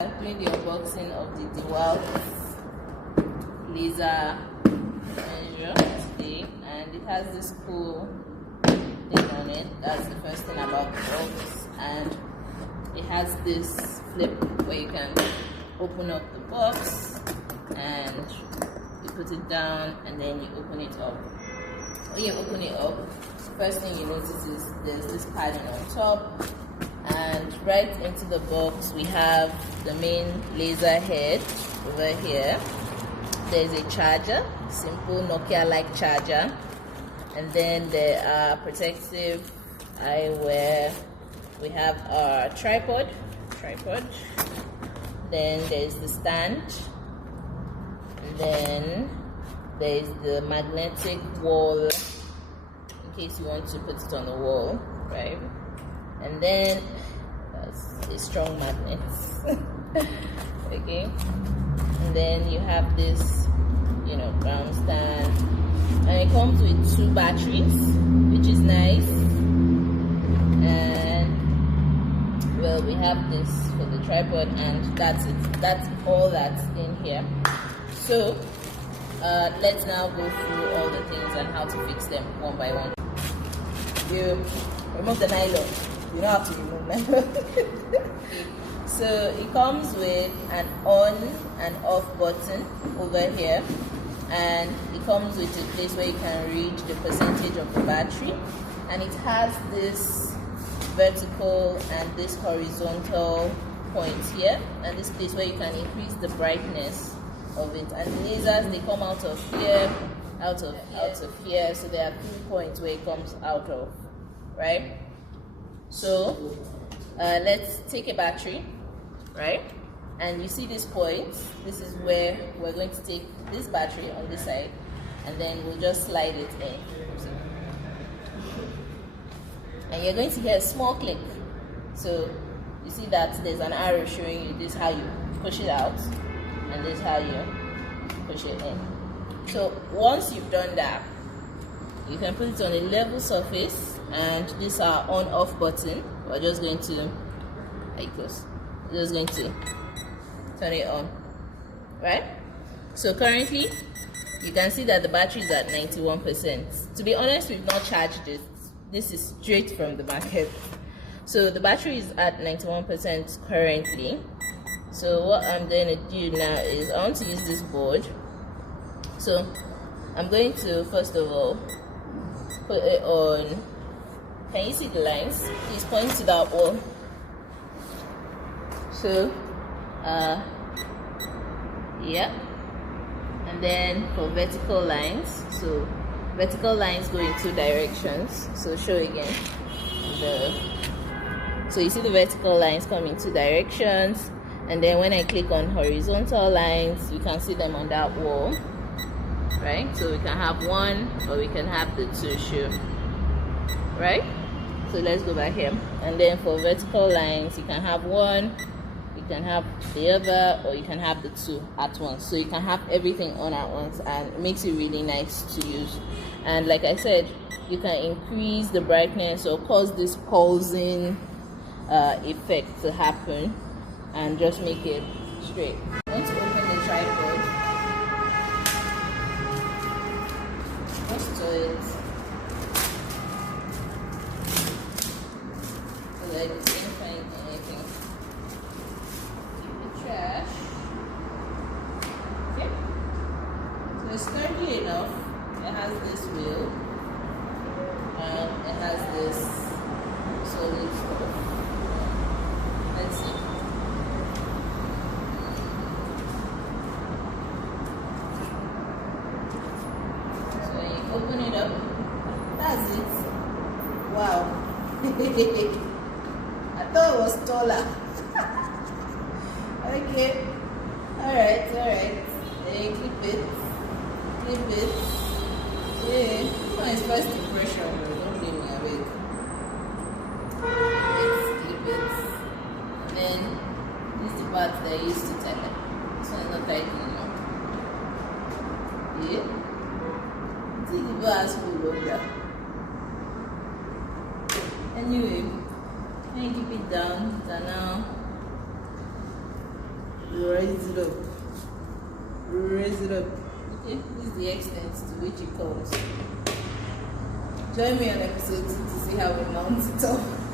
I'm doing the unboxing of the Dewalt laser measure today, and it has this cool thing on it. That's the first thing about the box, and it has this flip where you can open up the box and you put it down and then you open it up. When you open it up, first thing you notice is there's this padding on top, and right into the box we have the main laser head over here. There's a charger, simple Nokia-like charger, and then there are protective eyewear. We have our tripod, then there's the stand, and then there's the magnetic wall in case you want to put it on the wall, right? And then that's a strong magnet. Okay, and then you have this, ground stand, and it comes with 2 batteries, which is nice. And well, we have this for the tripod, and that's it. That's all that's in here. So let's now go through all the things and how to fix them one by one. You remove the nylon. You don't have to remove nylon. So it comes with an on and off button over here, and it comes with a place where you can reach the percentage of the battery, and it has this vertical and this horizontal point here, and this place where you can increase the brightness of it. And the lasers, they come out of here, out of here, so there are 3 points where it comes out of, right? So let's take a battery, right? And you see this point, this is where we're going to take this battery on this side, and then we'll just slide it in. And you're going to hear a small click. So you see that there's an arrow showing you this is how you push it out, and this is how you push it in. So once you've done that, you can put it on a level surface, and this is our on-off button. We're just going to, turn it on, right? So currently, you can see that the battery is at 91%. To be honest, we've not charged it. This is straight from the market. So the battery is at 91% currently. So what I'm going to do now is I want to use this board. So I'm going to first of all put it on. Can you see the lines? Please point to that wall. So yeah, and then for vertical lines, so vertical lines go in 2 directions. So show again. So you see the vertical lines come in 2 directions, and then when I click on horizontal lines, you can see them on that wall, right? So we can have 1 or we can have the 2 show, right? So let's go back here, and then for vertical lines, you can have 1, you can have the other, or you can have the 2 at once. So you can have everything on at once, and it makes it really nice to use. And like I said, you can increase the brightness or cause this pulsing effect to happen, and just make it straight. I'm going to open the tripod. Just to it. So that you can't find anything. Keep the trash. Okay. So it's sturdy enough. It has this wheel. It has this solid stuff. Let's see. So when you open it up, that's it. Wow. I thought it was taller. Okay. Alright. Then you clip it. Yeah. Oh, it's first impression. Don't blame me, I wait. Let's clip it. And then this is the part that I used to tie it. This one is not tight anymore. Yeah. See the bars full of that. Anyway, when you keep it down, so now raise it up. Raise it up. Okay, this is the extent to which it comes. Join me on episode 2 to see how we mount it up.